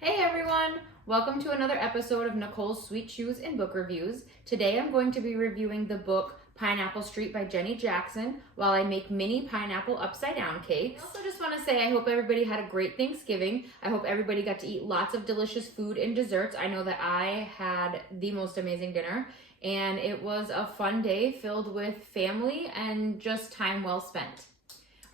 Hey everyone! Welcome to another episode of Nicole's Sweet Chews and Book Reviews. Today I'm going to be reviewing the book Pineapple Street by Jenny Jackson while I make mini pineapple upside down cakes. I also just want to say I hope everybody had a great Thanksgiving. I hope everybody got to eat lots of delicious food and desserts. I know that I had the most amazing dinner and it was a fun day filled with family and just time well spent.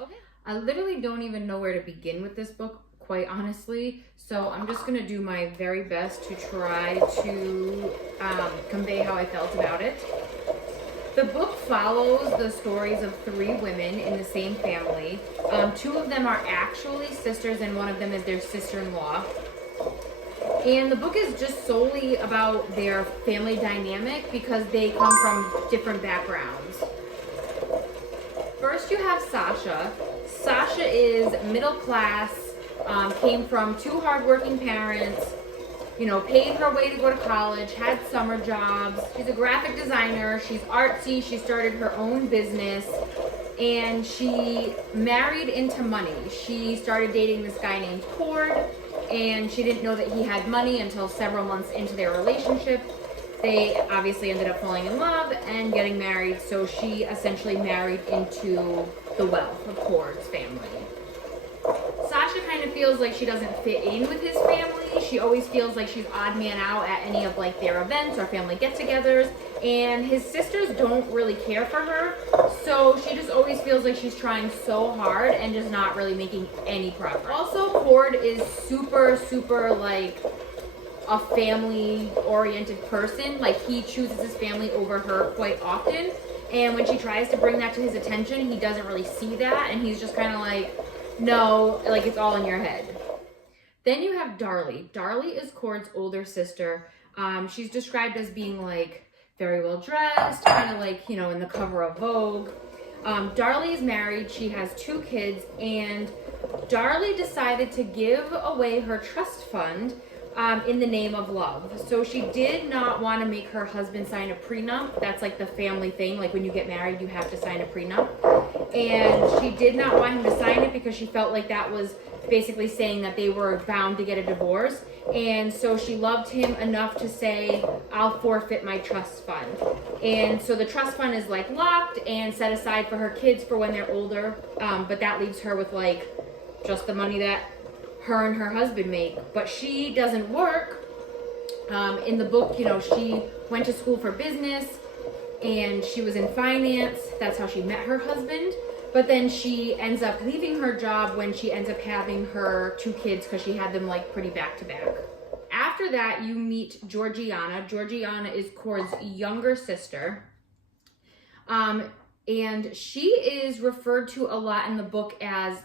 Okay. I literally don't even know where to begin with this book, quite honestly, so I'm just gonna do my very best to try to convey how I felt about it. The book follows the stories of three women in the same family. Two of them are actually sisters and one of them is their sister-in-law. And the book is just solely about their family dynamic because they come from different backgrounds. First you have Sasha. Sasha is middle class, came from two hardworking parents, paid her way to go to college, had summer jobs. She's a graphic designer, she's artsy, she started her own business, and she married into money. She started dating this guy named Cord, and she didn't know that he had money until several months into their relationship. They obviously ended up falling in love and getting married, so she essentially married into the wealth of Cord's family. Sasha kind of feels like she doesn't fit in with his family. She always feels like she's odd man out at any of their events or family get-togethers, and his sisters don't really care for her, so she just always feels like she's trying so hard and just not really making any progress. Also, Cord is super a family-oriented person. He chooses his family over her quite often, and when she tries to bring that to his attention, he doesn't really see that, and he's just kind of like, no, it's all in your head. Then you have Darlie. Darlie is Cord's older sister. She's described as being very well dressed, kind of in the cover of Vogue. Darlie is married, she has two kids, and Darlie decided to give away her trust fund in the name of love. So she did not want to make her husband sign a prenup. That's the family thing. When you get married, you have to sign a prenup. And she did not want him to sign it because she felt like that was basically saying that they were bound to get a divorce. And so she loved him enough to say, I'll forfeit my trust fund. And so the trust fund is locked and set aside for her kids for when they're older. But that leaves her with just the money that her and her husband make. But she doesn't work. In the book, she went to school for business and she was in finance. That's how she met her husband. But then she ends up leaving her job when she ends up having her two kids because she had them pretty back to back. After that, you meet Georgiana. Georgiana is Cord's younger sister. And she is referred to a lot in the book as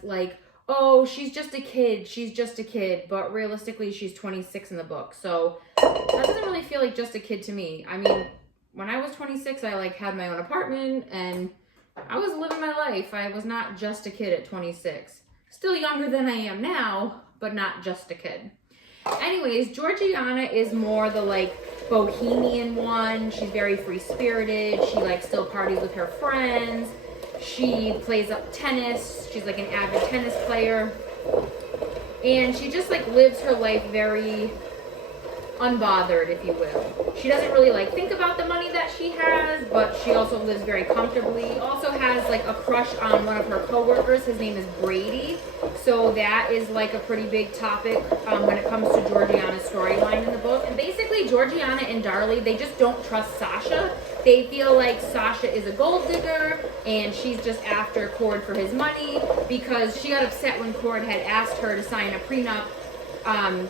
oh, she's just a kid, but realistically she's 26 in the book. So that doesn't really feel like just a kid to me. I mean, when I was 26, I had my own apartment and I was living my life. I was not just a kid at 26. Still younger than I am now, but not just a kid. Anyways, Georgiana is more the bohemian one. She's very free-spirited. She still parties with her friends. She plays up tennis. She's an avid tennis player. And she just lives her life very unbothered, if you will. She doesn't really think about the money that she has, but she also lives very comfortably. Also has a crush on one of her coworkers. His name is Brady. So that is a pretty big topic when it comes to Georgiana's storyline in the book. And basically Georgiana and Darlie, they just don't trust Sasha. They feel like Sasha is a gold digger and she's just after Cord for his money because she got upset when Cord had asked her to sign a prenup.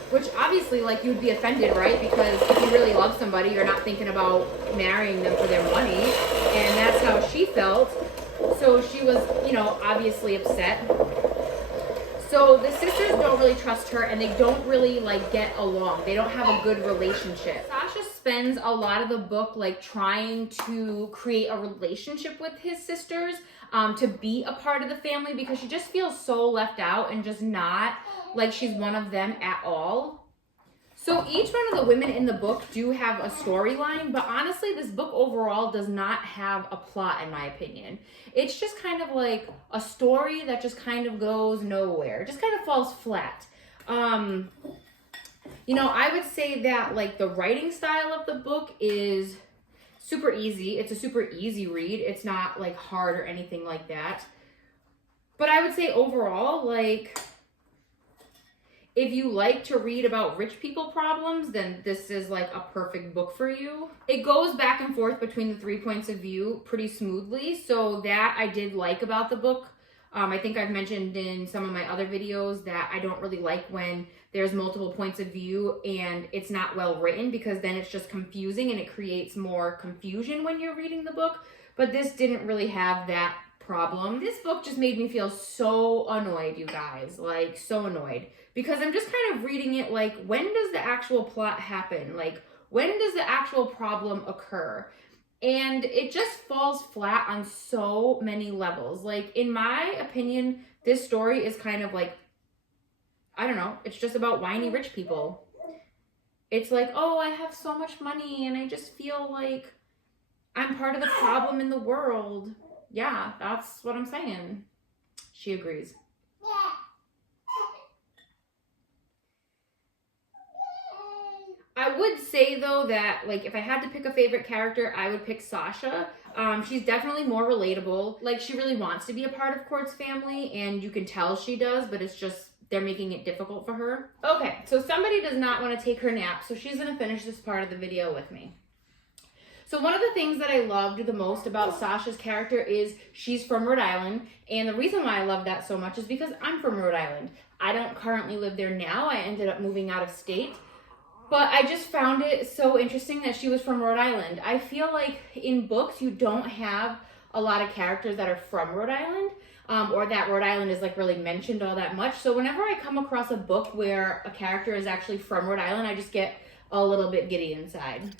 Which obviously, you'd be offended, right? Because if you really love somebody, you're not thinking about marrying them for their money. And that's how she felt. So she was, obviously upset. So the sisters don't really trust her and they don't really, get along. They don't have a good relationship. Sasha spends a lot of the book, trying to create a relationship with his sisters, to be a part of the family because she just feels so left out and just not she's one of them at all. So each one of the women in the book do have a storyline, but honestly, this book overall does not have a plot, in my opinion. It's just kind of a story that just kind of goes nowhere. It just kind of falls flat. You know, I would say that like the writing style of the book is super easy. It's a super easy read. It's not like hard or anything like that. But I would say overall, like, if you like to read about rich people problems, then this is like a perfect book for you. It goes back and forth between the 3 points of view pretty smoothly. So that I did like about the book. I think I've mentioned in some of my other videos that I don't really like when there's multiple points of view and it's not well written, because then it's just confusing and it creates more confusion when you're reading the book. But this didn't really have that problem. This book just made me feel so annoyed, you guys, like so annoyed, because I'm just kind of reading it like, when does the actual plot happen? Like, when does the actual problem occur? And it just falls flat on so many levels. Like, in my opinion, this story is kind of like, I don't know, it's just about whiny rich people. It's like, oh, I have so much money and I just feel like I'm part of the problem in the world. Yeah, that's what I'm saying. She agrees. I would say though that like if I had to pick a favorite character, I would pick Sasha. She's definitely more relatable. Like, she really wants to be a part of Court's family, and you can tell she does, but it's just they're making it difficult for her. Okay, so somebody does not want to take her nap, so she's gonna finish this part of the video with me. So one of the things that I loved the most about Sasha's character is she's from Rhode Island. And the reason why I love that so much is because I'm from Rhode Island. I don't currently live there now. I ended up moving out of state. But I just found it so interesting that she was from Rhode Island. I feel like in books, you don't have a lot of characters that are from Rhode Island, or that Rhode Island is like really mentioned all that much. So whenever I come across a book where a character is actually from Rhode Island, I just get a little bit giddy inside.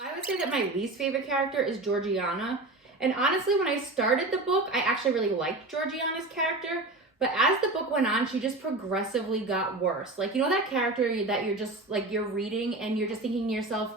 I would say that my least favorite character is Georgiana. And honestly, when I started the book, I actually really liked Georgiana's character. But as the book went on, she just progressively got worse. Like, you know that character that you're just, like, you're reading and you're just thinking to yourself,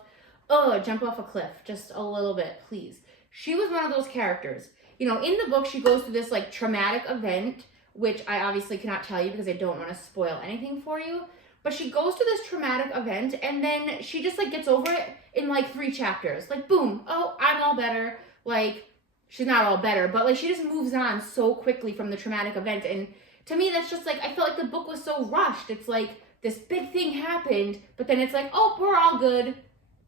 oh, jump off a cliff, just a little bit, please. She was one of those characters. You know, in the book, she goes through this, like, traumatic event, which I obviously cannot tell you because I don't want to spoil anything for you. But she goes through this traumatic event and then she just, like, gets over it in, like, 3 chapters. Like, boom, oh, I'm all better. Like, she's not all better, but, like, she just moves on so quickly from the traumatic event. And to me, that's just, like, I felt like the book was so rushed. It's like, this big thing happened, but then it's like, oh, we're all good.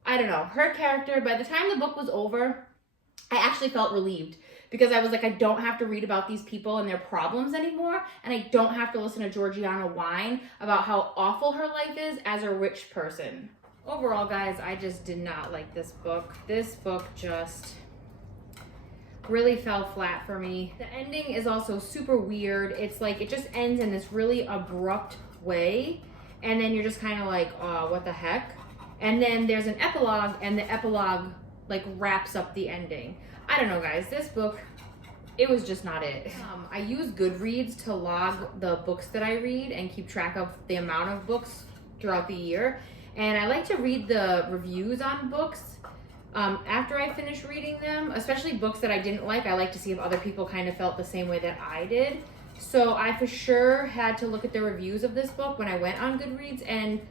I don't know. Her character, by the time the book was over, I actually felt relieved. Because I was like, I don't have to read about these people and their problems anymore. And I don't have to listen to Georgiana whine about how awful her life is as a rich person. Overall, guys, I just did not like this book. This book just really fell flat for me. The ending is also super weird. It's like, it just ends in this really abrupt way. And then you're just kind of like, oh, what the heck? And then there's an epilogue, and the epilogue like wraps up the ending. I don't know, guys, this book, it was just not it. I use Goodreads to log the books that I read and keep track of the amount of books throughout the year. And I like to read the reviews on books after I finish reading them, especially books that I didn't like. I like to see if other people kind of felt the same way that I did. So I for sure had to look at the reviews of this book when I went on Goodreads, and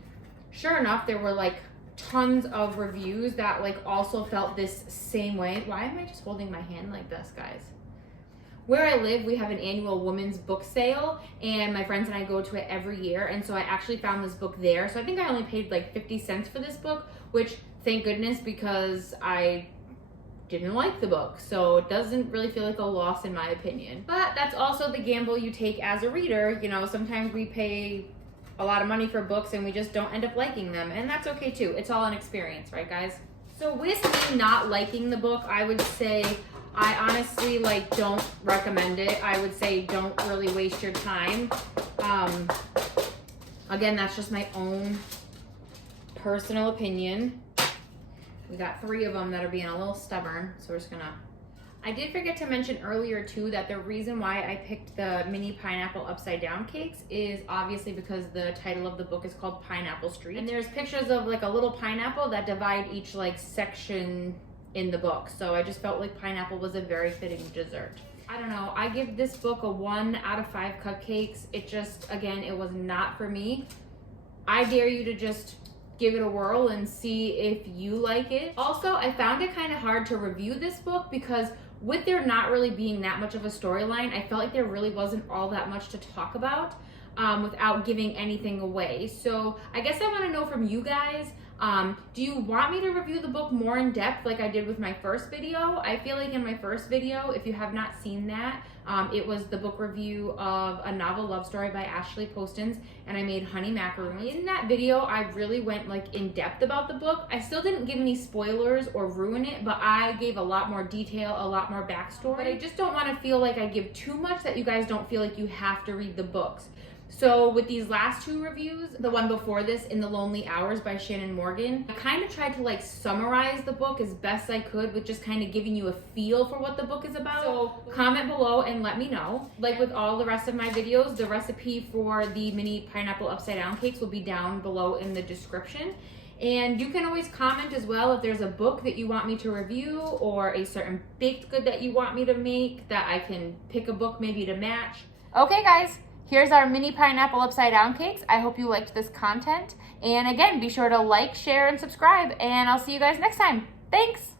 sure enough, there were like tons of reviews that like also felt this same way. Why am I just holding my hand like this, guys? Where I live, we have an annual women's book sale, and my friends and I go to it every year, and so I actually found this book there. So I think I only paid like 50 cents for this book, which thank goodness, because I didn't like the book. So it doesn't really feel like a loss in my opinion. But that's also the gamble you take as a reader. You know, sometimes we pay a lot of money for books and we just don't end up liking them, and that's okay too. It's all an experience, right, guys? So with me not liking the book, I would say I honestly like don't recommend it. I would say don't really waste your time. Again, that's just my own personal opinion. We got 3 of them that are being a little stubborn, so we're just gonna... I did forget to mention earlier too that the reason why I picked the mini pineapple upside down cakes is obviously because the title of the book is called Pineapple Street. And there's pictures of like a little pineapple that divide each like section in the book. So I just felt like pineapple was a very fitting dessert. I don't know, I give this book a 1 out of 5 cupcakes. It just, again, it was not for me. I dare you to just give it a whirl and see if you like it. Also, I found it kind of hard to review this book because with there not really being that much of a storyline, I felt like there really wasn't all that much to talk about without giving anything away. So I guess I want to know from you guys, do you want me to review the book more in depth like I did with my first video? I feel like in my first video, if you have not seen that, it was the book review of A Novel Love Story by Ashley Postins, and I made honey macaroons. In that video, I really went like in depth about the book. I still didn't give any spoilers or ruin it, but I gave a lot more detail, a lot more backstory. But I just don't want to feel like I give too much that you guys don't feel like you have to read the books. So with these last 2 reviews, the one before this, In the Lonely Hours by Shannon Morgan, I kind of tried to like summarize the book as best I could with just kind of giving you a feel for what the book is about. So comment below and let me know. Like with all the rest of my videos, the recipe for the mini pineapple upside down cakes will be down below in the description. And you can always comment as well if there's a book that you want me to review or a certain baked good that you want me to make that I can pick a book maybe to match. Okay guys. Here's our mini pineapple upside down cakes. I hope you liked this content. And again, be sure to like, share, and subscribe. And I'll see you guys next time. Thanks.